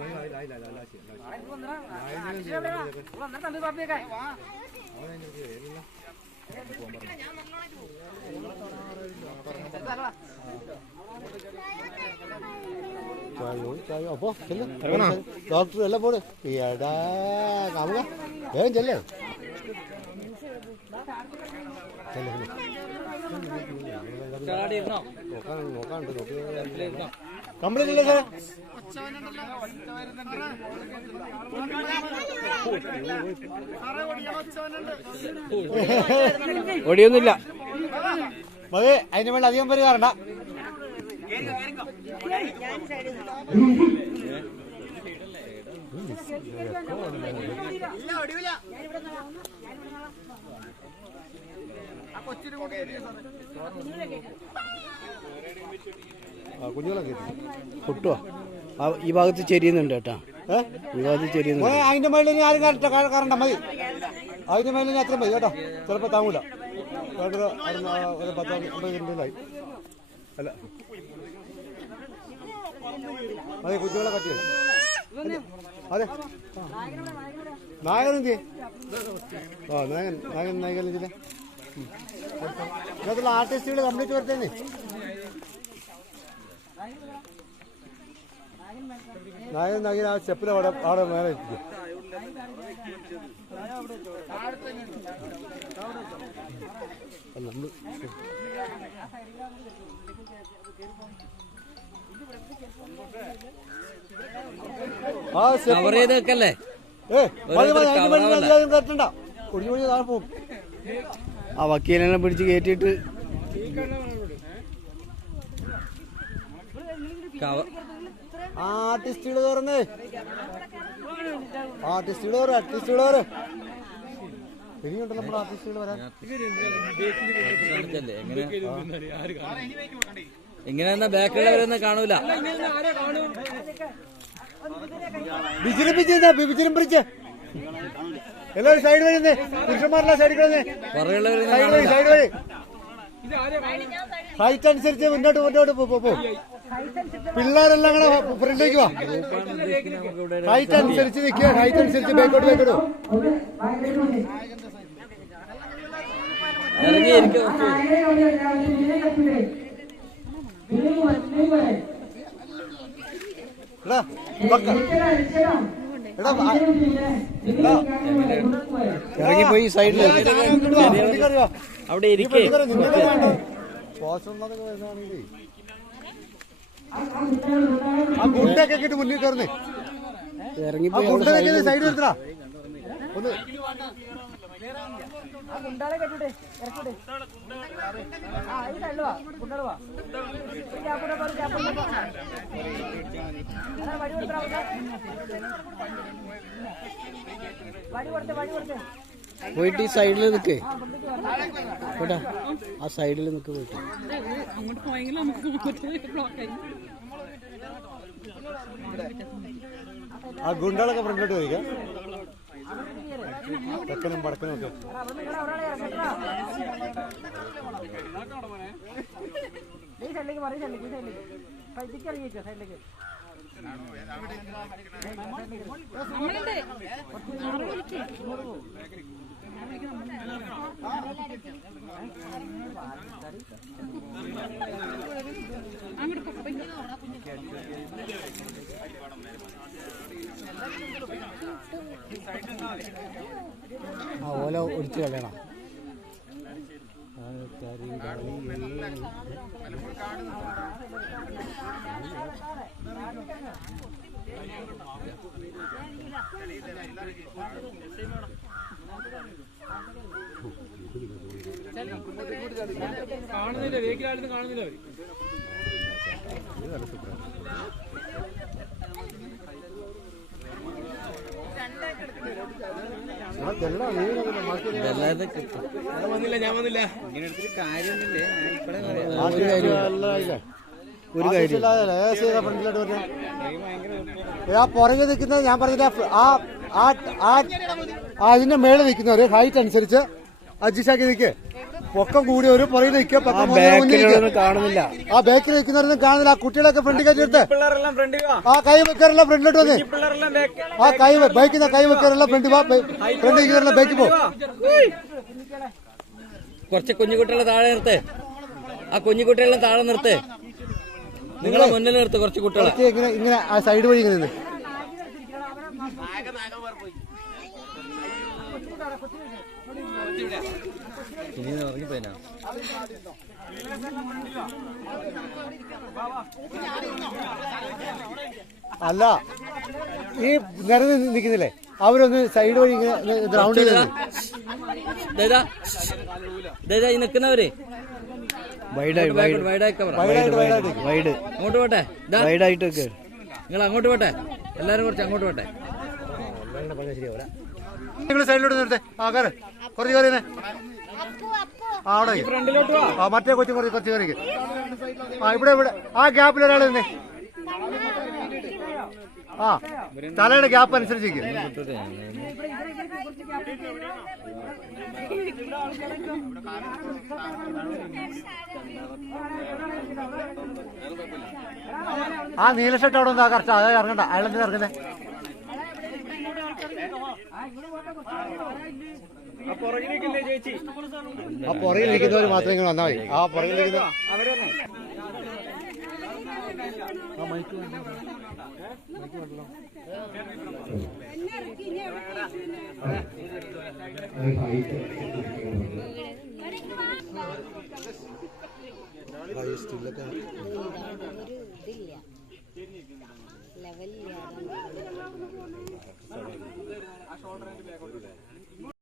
ആ പോലീസുകാരുണ്ടല്ലോ പറഞ്ഞു പോലീസ് ചെല്ല് പോലീസുകാരാ എന്താ ചെയ്യാൻ പറയാ ചെല്ല് അവർക്ക് ശരിയുണ്ടല്ലോ ഏ സേ മഞ്ജു ഓടി വാ വാ കൊണ്ടോ വലിയാണ് അപ്പോ ഡോക്ടർ എല്ലാം പോട് എടാ കാമുക വേഗം ചെല്ലേ ചാടി ഇരുന്നോ നോക്കാൻ നോക്കാണ്ട് നോക്കി ഇരുന്നോ കംപ്ലൈന്റ് ഇല്ലേ ഒടിയൊന്നുമില്ല. മതി അതിന് വേണ്ടി അധികം പേര് ഞാൻ ആ, കുഞ്ഞുങ്ങളൊക്കെ. പൊട്ടുവാ? ഈ ഭാഗത്ത് ചെരിയുന്നുണ്ട് കേട്ടാ? ഈ ഭാഗത്ത് ചെരിയുന്നുണ്ട്. അതിന്റെ മേളിൽ ഇനി ആരും കറണ്ട മതി. അതിന്റെ മേളിൽ അത്ര മതി കേട്ടോ. ചിലപ്പോ താങ്ങൂല. പത്ത് അമ്പത് മിനിറ്റിലായി അല്ല. അതെ കുഞ്ഞുങ്ങളെ പറ്റിയത് അതെ. നായകൻ എന്ത് ആ നായകൻ നായകൻ നായകൻ ഇതിലെ ഇതിനകത്തുള്ള ആർട്ടിസ്റ്റുകൾ കംപ്ലീറ്റ് വരുത്തേന്നേ നായകൻ നായകൻ ആ സ്റ്റെപ്പിൽ അവിടെ അവിടെ മേലെ സ്റ്റെപ്പ് കവർ ചെയ്ത് വെക്കല്ലേ? ഏ മതി മതി ഒടിഞ്ഞു ഒടിഞ്ഞ് താഴെ പോകും. ആ വക്കീലിനെ പിടിച്ച് കയറ്റിയിട്ട് ആർട്ടിസ്റ്റുകൾ ഇനിയുണ്ടല്ലോ വരാൻ. എന്നാ ബാക്കിലുള്ളവരൊന്നും കാണൂല. വിജൃംഭിച്ച് വിജൃംഭിച്ച് എല്ലാവരും സൈഡ് വരുന്നേ പുരുഷന്മാരെല്ലാം സൈഡിൽ കിടന്നേ സൈഡ് വഴി സൈഡ് വഴി. ഹൈറ്റ് അനുസരിച്ച് മുന്നോട്ട് മുന്നോട്ട് പോ, പോ പോ. പിള്ളേരെല്ലാം കൂടെ ഫ്രണ്ടിലേക്ക് വാ. ഹൈറ്റ് അനുസരിച്ച് നിൽക്കുക ഹൈറ്റ് അനുസരിച്ച് ബാക്കോട്ട് ബാക്കോട്ട്. ഇറങ്ങിയിരിക്കും. ഇറങ്ങിപ്പോയി സൈഡിൽ അവിടെ ഇരിക്കേ ഫ്രണ്ടിൽ കയറി വാ. അവിടെ നീ ഇരിക്കേ. സൈഡിൽ കയറി, നിന്നെ പോസ്റ്റർ ഉള്ളതൊക്കെ വരുന്നതാണെങ്കിലേ. ആ ഗുണ്ടൊക്കെ ഇട്ട് മുന്നിൽ കയറുന്നേ ആ ഇറങ്ങിപ്പോയി അവിടെ ഗുണ്ടൊക്കെ സൈഡ് എടുത്തടാ ഒന്ന് പോയിട്ട് ഈ സൈഡിൽ നിൽക്കേ കേട്ടാ ആ സൈഡിൽ നിൽക്ക് പോയിട്ട്. അങ്ങോട്ട് ബ്ലോക്ക് ആ ഗുണ്ടകളൊക്കെ ഫ്രണ്ടിലോട്ട് വരിക. തെക്കനും വടക്കനും ഒക്കെ. സൈഡിലേക്ക് പറയും സൈഡിലേക്ക് സൈഡിലേക്ക് സൈഡിലേക്ക് ഇറങ്ങിച്ചോ സൈഡിലേക്ക് നമ്മളുണ്ട് അങ്ങോട്ട്. ആ ഒടിച്ച് കളയണം കാണുന്നില്ല വേഗിലായിരുന്നു കാണുന്നില്ല അവർ. ഒരു കാര്യം ഫ്രണ്ടിലോട്ട് വരുന്നത് ആ പുറകെ നിൽക്കുന്ന ഞാൻ പറഞ്ഞില്ല ആ ആ അതിന്റെ മേളിൽ നിൽക്കുന്നവര് ഹൈറ്റ് അനുസരിച്ച് അഡ്ജസ്റ്റ് നിൽക്ക് പൊക്കം കൂടി ഒരു പുറകിൽ നിൽക്കുക. പൊക്കം കാണുന്നില്ല. ആ ബാക്കിൽ നിൽക്കുന്നവരൊന്നും കാണുന്നില്ല. ആ കുട്ടികളൊക്കെ ഫ്രണ്ടിൽ കയറ്റിയെടുത്ത് ഫ്രണ്ട് വാ. ആ കൈ വെക്കാറെല്ലാം ഫ്രണ്ടിലോട്ട് വന്നേ. ആ കൈ ബൈക്കിൽ കൈ വെക്കാറെല്ലാം ഫ്രണ്ട് വാ. ഫ്രണ്ട് നിൽക്കുന്നവരെല്ലാം ബൈക്ക് പോ. കുറച്ച് കുഞ്ഞുകുട്ടികളെ താഴെ നിർത്തേ. ആ കുഞ്ഞുകുട്ടികളെ താഴെ നിർത്തേ. നിങ്ങളെ മുന്നിൽ നിർത്ത് കുറച്ച് കുട്ടികളെ. ഇങ്ങനെ ഇങ്ങനെ ആ സൈഡ് വഴി ഇങ്ങനെ നിന്ന്. ഇനി ഇറങ്ങിപ്പോയിനാ അല്ല ഈ നിരന്ന് നിൽക്കുന്നില്ലേ? അവരൊന്ന് സൈഡ് വഴി ഇങ്ങനെ റൗണ്ട് ചെയ്ത് ഈ നിൽക്കുന്നവര്. അങ്ങോട്ട് പോട്ടെ. വൈഡായിട്ട് നിങ്ങൾ അങ്ങോട്ട് പോട്ടെ. എല്ലാരും കുറച്ച് അങ്ങോട്ട് പോട്ടെ. നിങ്ങൾ സൈഡിലോട്ട് നിർത്തേ. ആ കയറ് കുറച്ച് കയറി ആ അവിടെ. ആ മറ്റേ കൊച്ചു കുറച്ച് കുറച്ച് കയറി ആ ഇവിടെ ഇവിടെ. ആ ഗ്യാപ്പിൽ ഒരാൾ തന്നെ ആ തലയുടെ ഗ്യാപ്പ് അനുസരിച്ച് ആ നീല ഷർട്ട് അവിടെ എന്താ കറക്റ്റ്. അതായത് ഇറങ്ങണ്ട. അയാളെന്തിനാ ഇറങ്ങുന്നേ? ആ പുറകിൽ ഇരിക്കുന്നവർ മാത്രമേ ഇങ്ങനെ വന്നാൽ മതി ആ പുറകിൽ ഇരിക്കുന്ന ബാക്ക് ഇതില്ല ലെവലില്ല